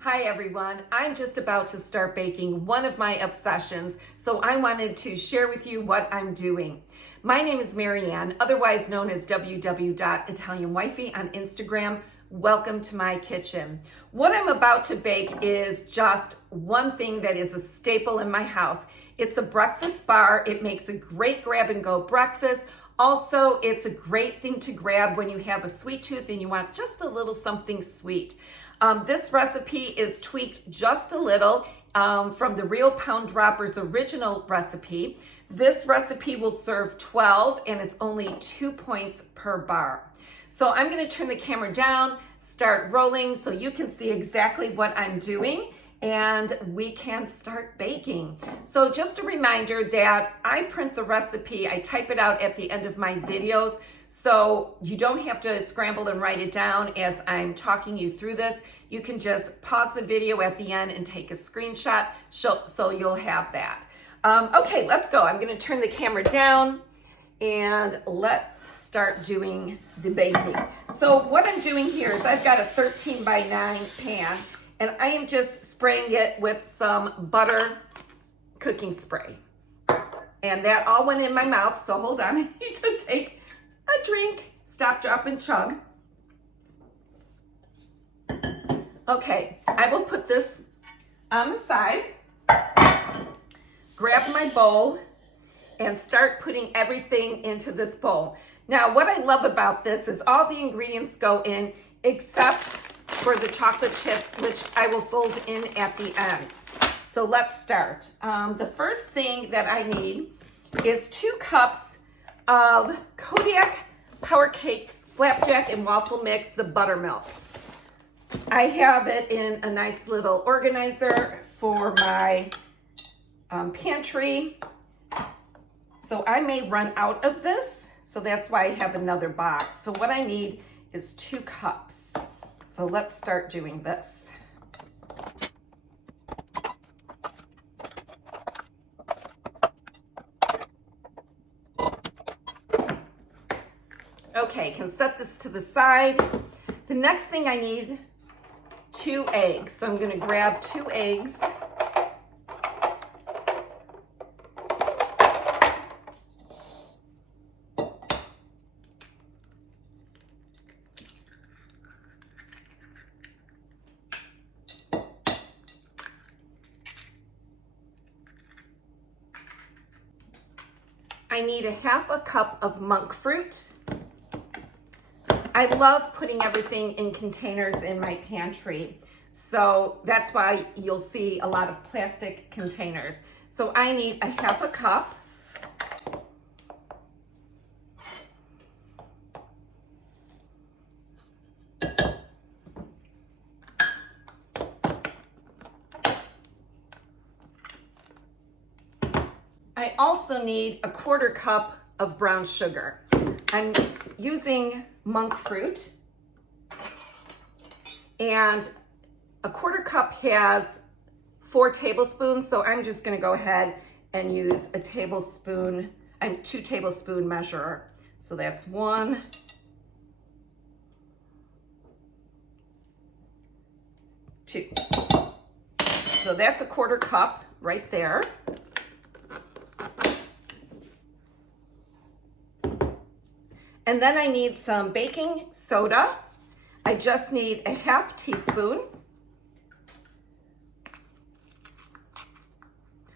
Hi everyone, I'm just about to start baking one of my obsessions, so I wanted to share with you what I'm doing. My name is Marianne, otherwise known as 𝑤𝒂𝒏𝒏𝒆 on Instagram. Welcome to my kitchen. What I'm about to bake is just one thing that is a staple in my house. It's a breakfast bar. It makes a great grab-and-go breakfast. Also, it's a great thing to grab when you have a sweet tooth and you want just a little something sweet. This recipe is tweaked just a little from the Real Pound Droppers original recipe. This recipe will serve 12 and it's only 2 points per bar. So I'm going to turn the camera down, start rolling so you can see exactly what I'm doing and we can start baking. So just a reminder that I print the recipe, I type it out at the end of my videos, so you don't have to scramble and write it down as I'm talking you through this. You can just pause the video at the end and take a screenshot so you'll have that. Okay, let's go. I'm gonna turn the camera down and let's start doing the baking. So what I'm doing here is I've got a 13 by 9 pan and I am just spraying it with some butter cooking spray. And that all went in my mouth, so hold on, I need to take a drink. Stop, drop, and chug. Okay, I will put this on the side, grab my bowl, and start putting everything into this bowl. Now, what I love about this is all the ingredients go in except for the chocolate chips, which I will fold in at the end. So let's start. The first thing that I need is 2 cups of Kodiak Power Cakes Flapjack and Waffle Mix, the buttermilk. I have it in a nice little organizer for my pantry. So I may run out of this, so that's why I have another box. So what I need is 2 cups. So let's start doing this. Okay, can set this to the side. The next thing I need, 2 eggs. So I'm gonna grab 2 eggs. I need a 1/2 cup of monk fruit. I love putting everything in containers in my pantry. So that's why you'll see a lot of plastic containers. So I need a 1/2 cup. I also need a 1/4 cup of brown sugar. I'm using monk fruit, and a 1/4 cup has 4 tablespoons, so I'm just gonna go ahead and use a tablespoon, 2 tablespoon measure. So that's 1, 2. So that's a 1/4 cup right there. And then I need some baking soda. I just need a 1/2 teaspoon.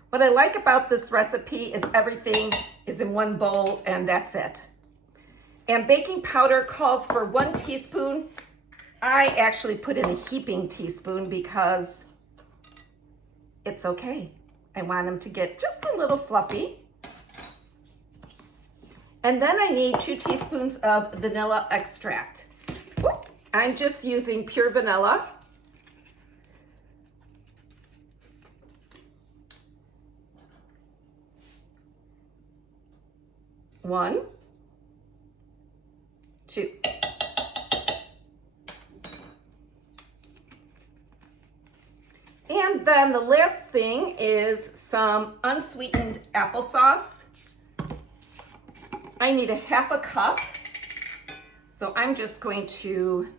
What I like about this recipe is everything is in one bowl and that's it. And baking powder calls for 1 teaspoon. I actually put in a heaping teaspoon because it's okay. I want them to get just a little fluffy. And then I need 2 teaspoons of vanilla extract. I'm just using pure vanilla. One, 2. And then the last thing is some unsweetened applesauce. I need a 1/2 cup. So I'm just going to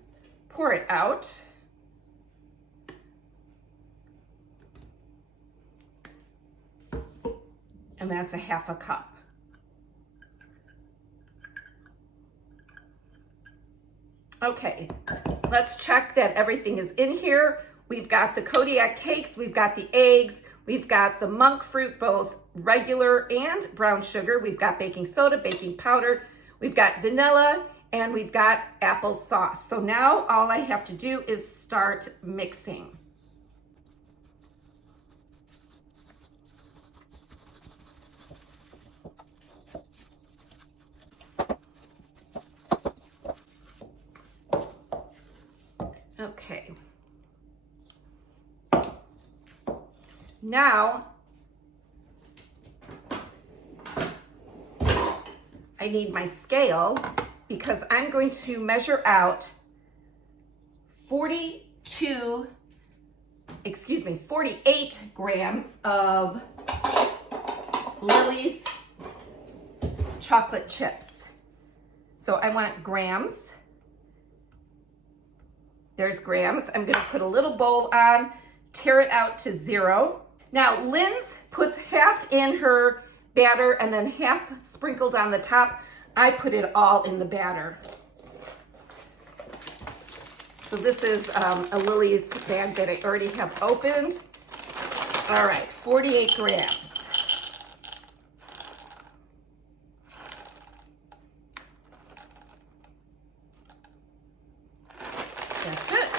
pour it out. and that's a 1/2 cup. Okay, let's check that everything is in here. We've got the Kodiak cakes, we've got the eggs, we've got the monk fruit, both regular and brown sugar. We've got baking soda, baking powder, we've got vanilla, and we've got apple sauce. So now all I have to do is start mixing. Okay. Now, I need my scale because I'm going to measure out 48 grams of Linds chocolate chips. So I want grams. There's grams. I'm going to put a little bowl on, tear it out to 0. Now, Linds puts half in her batter and then half sprinkled on the top. I put it all in the batter. So this is a Lily's bag that I already have opened. All right, 48 grams. That's it.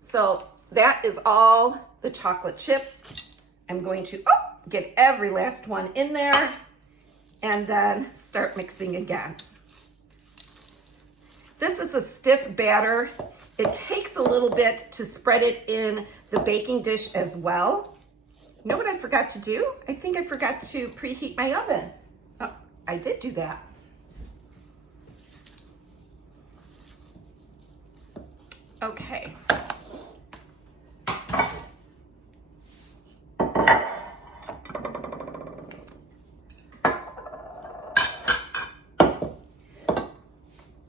So that is all the chocolate chips. I'm going to get every last one in there and then start mixing again. This is a stiff batter. It takes a little bit to spread it in the baking dish as well. You know what I forgot to do? I think I forgot to preheat my oven. Oh, I did do that. Okay.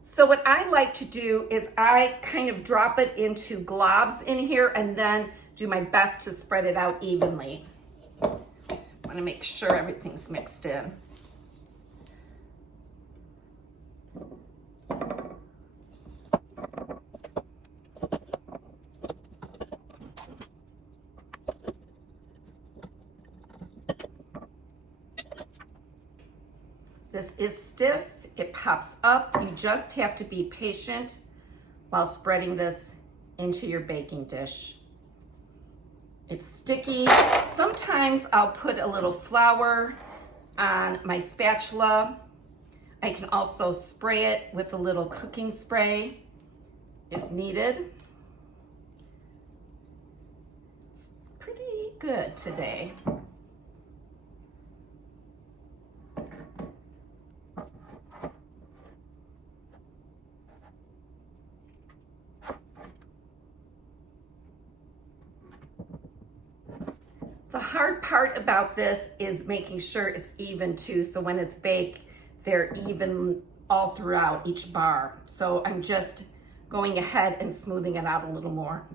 So what I like to do is I kind of drop it into globs in here and then do my best to spread it out evenly. I want to make sure everything's mixed in. This is stiff. It pops up. You just have to be patient while spreading this into your baking dish. It's sticky. Sometimes I'll put a little flour on my spatula. I can also spray it with a little cooking spray if needed. It's pretty good today. The hard part about this is making sure it's even too, so when it's baked, they're even all throughout each bar. So I'm just going ahead and smoothing it out a little more.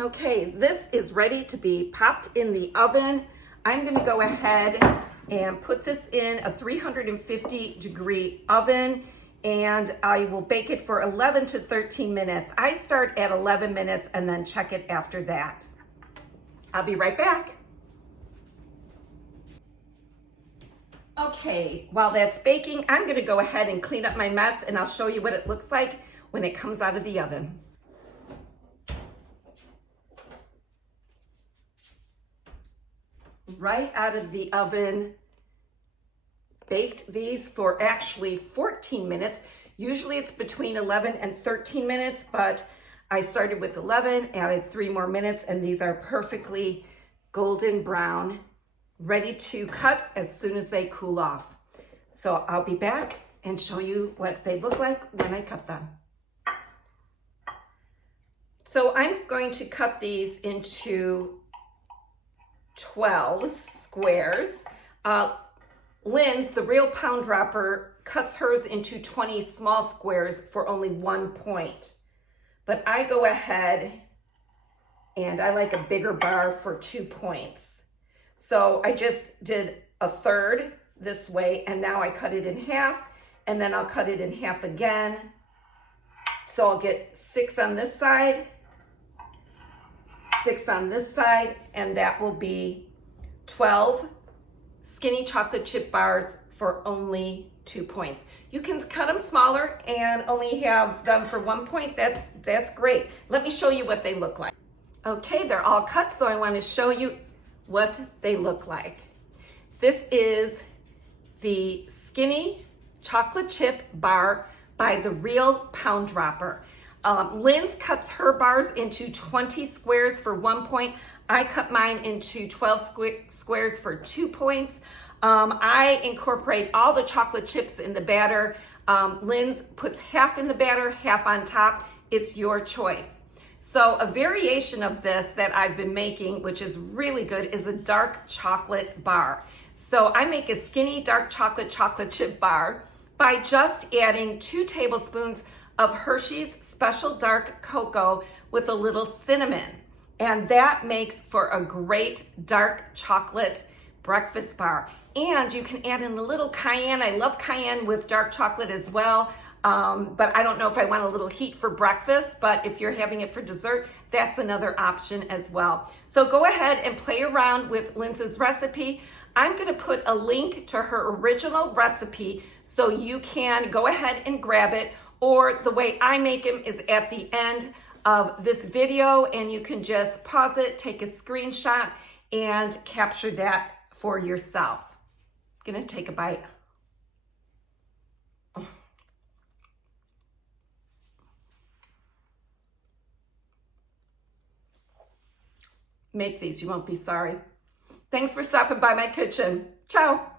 Okay, this is ready to be popped in the oven. I'm gonna go ahead and put this in a 350-degree oven, and I will bake it for 11 to 13 minutes. I start at 11 minutes and then check it after that. I'll be right back. Okay, while that's baking, I'm gonna go ahead and clean up my mess and I'll show you what it looks like when it comes out of the oven. Right out of the oven, baked these for actually 14 minutes. Usually it's between 11 and 13 minutes, but I started with 11, added 3 more minutes, and these are perfectly golden brown, ready to cut as soon as they cool off. So I'll be back and show you what they look like when I cut them. So I'm going to cut these into 12 squares. Linds, the real pound dropper, cuts hers into 20 small squares for only 1 point. But I go ahead and I like a bigger bar for 2 points. So I just did a third this way, and now I cut it in half, and then I'll cut it in half again. So I'll get 6 on this side, 6 on this side, and that will be 12 skinny chocolate chip bars for only 2 points. You can cut them smaller and only have them for 1 point. That's great. Let me show you what they look like. Okay, they're all cut, so I want to show you what they look like. This is the skinny chocolate chip bar by the Real Pound Dropper. Linds cuts her bars into 20 squares for 1 point. I cut mine into 12 squares for 2 points. I incorporate all the chocolate chips in the batter. Linds puts half in the batter, half on top. It's your choice. So a variation of this that I've been making, which is really good, is a dark chocolate bar. So I make a skinny dark chocolate chip bar by just adding 2 tablespoons of Hershey's Special Dark Cocoa with a little cinnamon. And that makes for a great dark chocolate breakfast bar. And you can add in a little cayenne. I love cayenne with dark chocolate as well. But I don't know if I want a little heat for breakfast, but if you're having it for dessert, that's another option as well. So go ahead and play around with Linds's recipe. I'm going to put a link to her original recipe so you can go ahead and grab it, or the way I make them is at the end of this video, and you can just pause it, take a screenshot, and capture that for yourself. I'm going to take a bite. Make these, you won't be sorry. Thanks for stopping by my kitchen. Ciao.